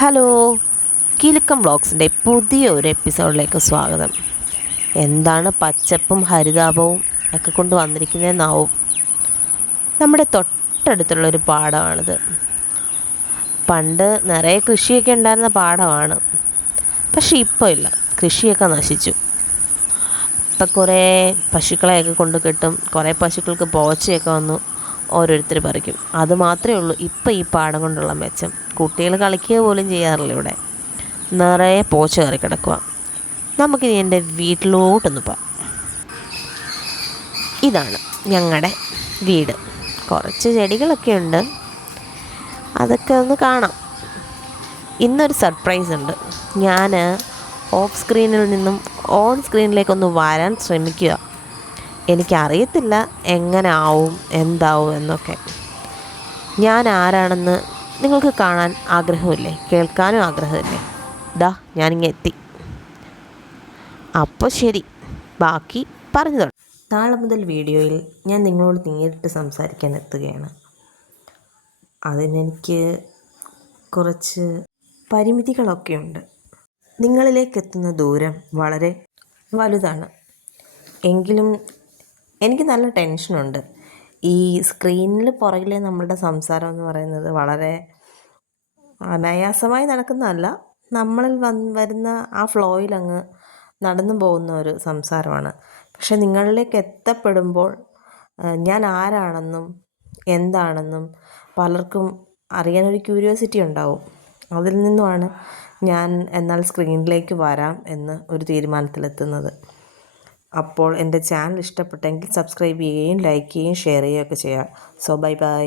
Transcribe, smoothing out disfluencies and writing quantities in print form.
Hello, Kilukkam വ്ളോഗ്സിൻ്റെ പുതിയൊരു എപ്പിസോഡിലേക്ക് സ്വാഗതം. എന്താണ് പച്ചപ്പും ഹരിതാപവും ഒക്കെ കൊണ്ട് വന്നിരിക്കുന്നതെന്നാവും. നമ്മുടെ തൊട്ടടുത്തുള്ളൊരു പാടമാണിത്. പണ്ട് നിറയെ കൃഷിയൊക്കെ ഉണ്ടായിരുന്ന പാടമാണ്. പക്ഷേ ഇപ്പോൾ ഇല്ല, കൃഷിയൊക്കെ നശിച്ചു. ഇപ്പം കുറേ പശുക്കളെയൊക്കെ കൊണ്ട് കെട്ടും. കുറേ പശുക്കൾക്ക് പോച്ചയൊക്കെ വന്നു, ഓരോരുത്തർ പറിക്കും. അത് മാത്രമേ ഉള്ളൂ ഇപ്പം ഈ പാടം കൊണ്ടുള്ള മെച്ചം. കുട്ടികൾ കളിക്കുക പോലും ചെയ്യാറില്ല. ഇവിടെ നിറയെ പോച്ച കയറി കിടക്കുക. നമുക്കിനി എൻ്റെ വീട്ടിലോട്ടൊന്ന് പോകാം. ഇതാണ് ഞങ്ങളുടെ വീട്. കുറച്ച് ചെടികളൊക്കെ ഉണ്ട്, അതൊക്കെ ഒന്ന് കാണാം. ഇന്നൊരു സർപ്രൈസ് ഉണ്ട്. ഞാൻ ഓഫ് സ്ക്രീനിൽ നിന്നും ഓൺ സ്ക്രീനിലേക്കൊന്ന് വരാൻ ശ്രമിക്കുക. എനിക്കറിയത്തില്ല എങ്ങനെ ആവും എന്താവും എന്നൊക്കെ. ഞാൻ ആരാണെന്ന് നിങ്ങൾക്ക് കാണാൻ ആഗ്രഹമില്ലേ? കേൾക്കാനും ആഗ്രഹമില്ലേ? ദാ ഞാനിങ്ങനെ എത്തി. അപ്പോൾ ശരി, ബാക്കി പറഞ്ഞു തുടങ്ങാം. നാളെ മുതൽ വീഡിയോയിൽ ഞാൻ നിങ്ങളോട് നേരിട്ട് സംസാരിക്കാൻ എത്തുകയാണ്. അതിനെനിക്ക് കുറച്ച് പരിമിതികളൊക്കെ ഉണ്ട്. നിങ്ങളിലേക്ക് എത്തുന്ന ദൂരം വളരെ വലുതാണ്. എങ്കിലും എനിക്ക് നല്ല ടെൻഷനുണ്ട്. ഈ സ്ക്രീനിൽ പുറകിലെ നമ്മളുടെ സംസാരം എന്ന് പറയുന്നത് വളരെ അനായാസമായി നടക്കുന്നതല്ല, നമ്മളിൽ വരുന്ന ആ ഫ്ലോയിൽ അങ്ങ് നടന്നു പോകുന്ന ഒരു സംസാരമാണ്. പക്ഷെ നിങ്ങളിലേക്ക് എത്തപ്പെടുമ്പോൾ ഞാൻ ആരാണെന്നും എന്താണെന്നും പലർക്കും അറിയാനൊരു ക്യൂരിയോസിറ്റി ഉണ്ടാവും. അതിൽ നിന്നുമാണ് ഞാൻ എന്നാൽ സ്ക്രീനിലേക്ക് വരാം എന്ന് ഒരു തീരുമാനത്തിലെത്തുന്നത്. അപ്പോൾ എൻ്റെ ചാനൽ ഇഷ്ടപ്പെട്ടെങ്കിൽ സബ്സ്ക്രൈബ് ചെയ്യുകയും ലൈക്ക് ചെയ്യുകയും ഷെയർ ചെയ്യുകയൊക്കെ ചെയ്യുക. So bye bye.